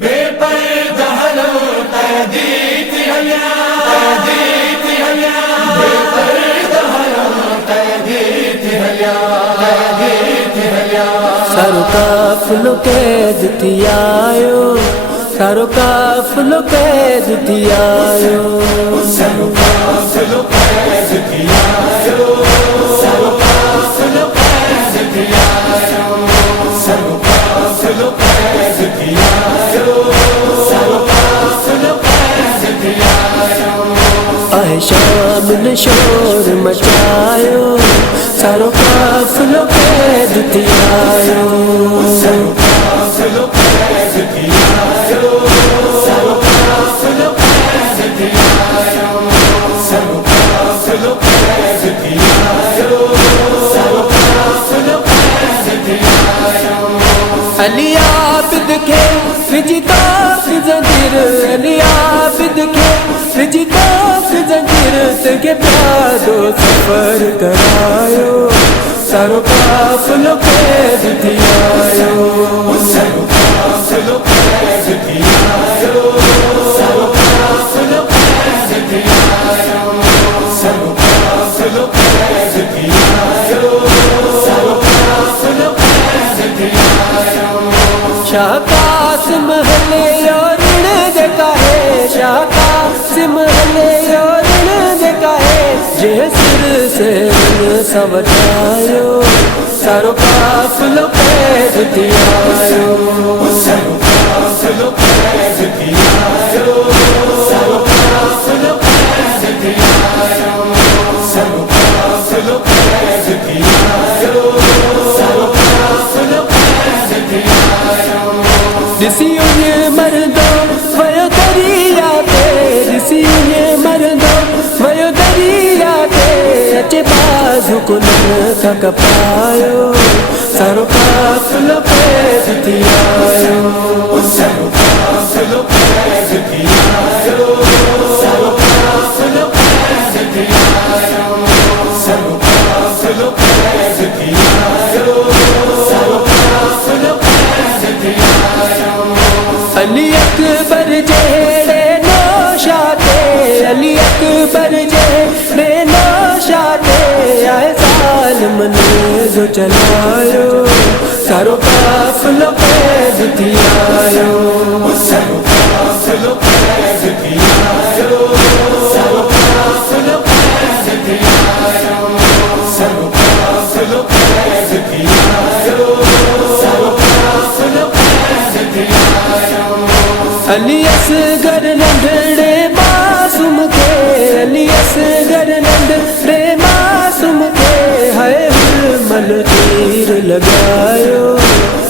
بے پردہ ہلو قیدی تھیا بے پردہ ہلو قیدی تھیا سارو قافلو قید تھیایو سارو قافلو قید تھیایو سارو قافلو قید تھیایو سارو قافلو قید تھیایو سارو قافلو قید تھیایو سارو قافلو قید تھیایو آئے شام نے شور مچایو سارو قافلو قید تھیایو سارو قافلو قید تھیایو سارو قافلو قید تھیایو سارو قافلو قید تھیایو سارو قافلو قید تھیایو علی عابد کے فجتا فی زنجیر علی عابد کے فجتا فی زنجیر تگے پیادو سفر کرایو سارو قافلو قید تھیایو سارو قافلو قید تھیایو سارو قافلو قید تھیایو سارو قافلو قید تھیایو سارو قافلو قید تھیایو شاہ قاسم ہلے اور دیکھا ہے شاہ قاسم ہلے اور دیکھا ہے جے سر سے سوٹایو سارو قافلو قید تھیایو سارو قافلو قید تھیایو سارو قافلو قید تھیایو سارو قافلو قید تھیایو سارو قافلو قید تھیایو دسیوں یہ مردوں ویو دریا پہ دسیوں یہ مردوں ویو دریا پہ اچے بازو کو نہ کپایو سارو قافلو قید تھیایو سارو قافلو قید تھیایو سارو قافلو قید تھیایو سارو قافلو قید تھیایو سارو قافلو قید تھیایو علی اکبر جہڑے نوشاتے علی اکبر جہڑے نوشاتے آئے ظالم نے جو چلایو سارو قافلو قید تھیایو سارو قافلو قید تھیایو سارو قافلو قید تھیایو سارو قافلو قید تھیایو سارو قافلو قید تھیایو علی اصغر ننڈڑے معصوم کے علی اصغر ننڈڑے معصوم کے ہے حرمل تیر لگایو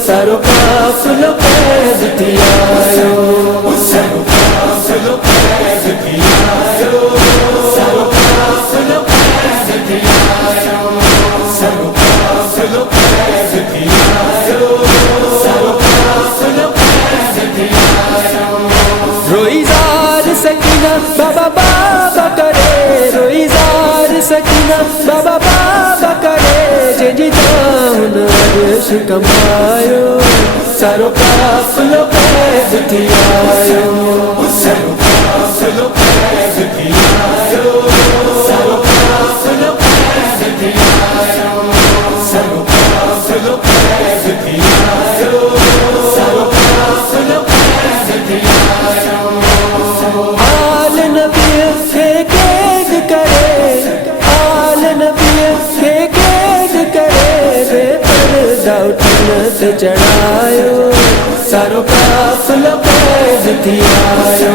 سارو قافلو قید تھیایو سارو قافلو قید تھیایو سارو قافلو قید تھیایو سارو قافلو قید تھیایو سارو قافلو قید تھیایو روئی زار سکینہ بابا بابا کرے روئی زار سکینہ بابا بابا کرے جی داؤن عرش کمایو سارو قافلو قید تھیایو سارو قافلو قید تھیایو سارو قافلو قید تھیایو سارو قافلو قید تھیایو سارو قافلو قید تھیایو آل نبی کے قید کرے آل نبی کے قید کرے بے پردہ اٹھن سے چڑھایو سارو قافلو قید تھیایو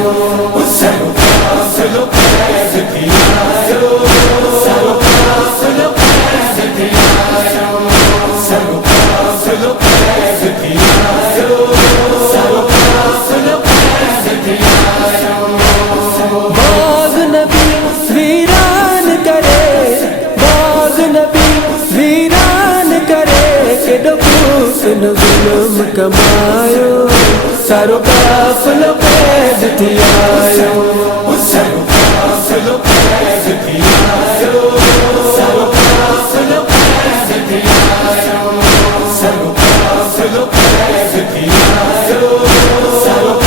سارو قافلو قید تھیایو سارو قافلو قید تھیایو سارو قافلو قید تھیایو سارو قافلو قید تھیایو باغ نبی ویران کرے باغ نبی ویران کرے کہ ڈبوس نے ظلم کمایو سارو قافلو قید تھیایو سارو قافلو قید تھیایو سارو قافلو قید تھیایو سارو قافلو قید تھیایو سارو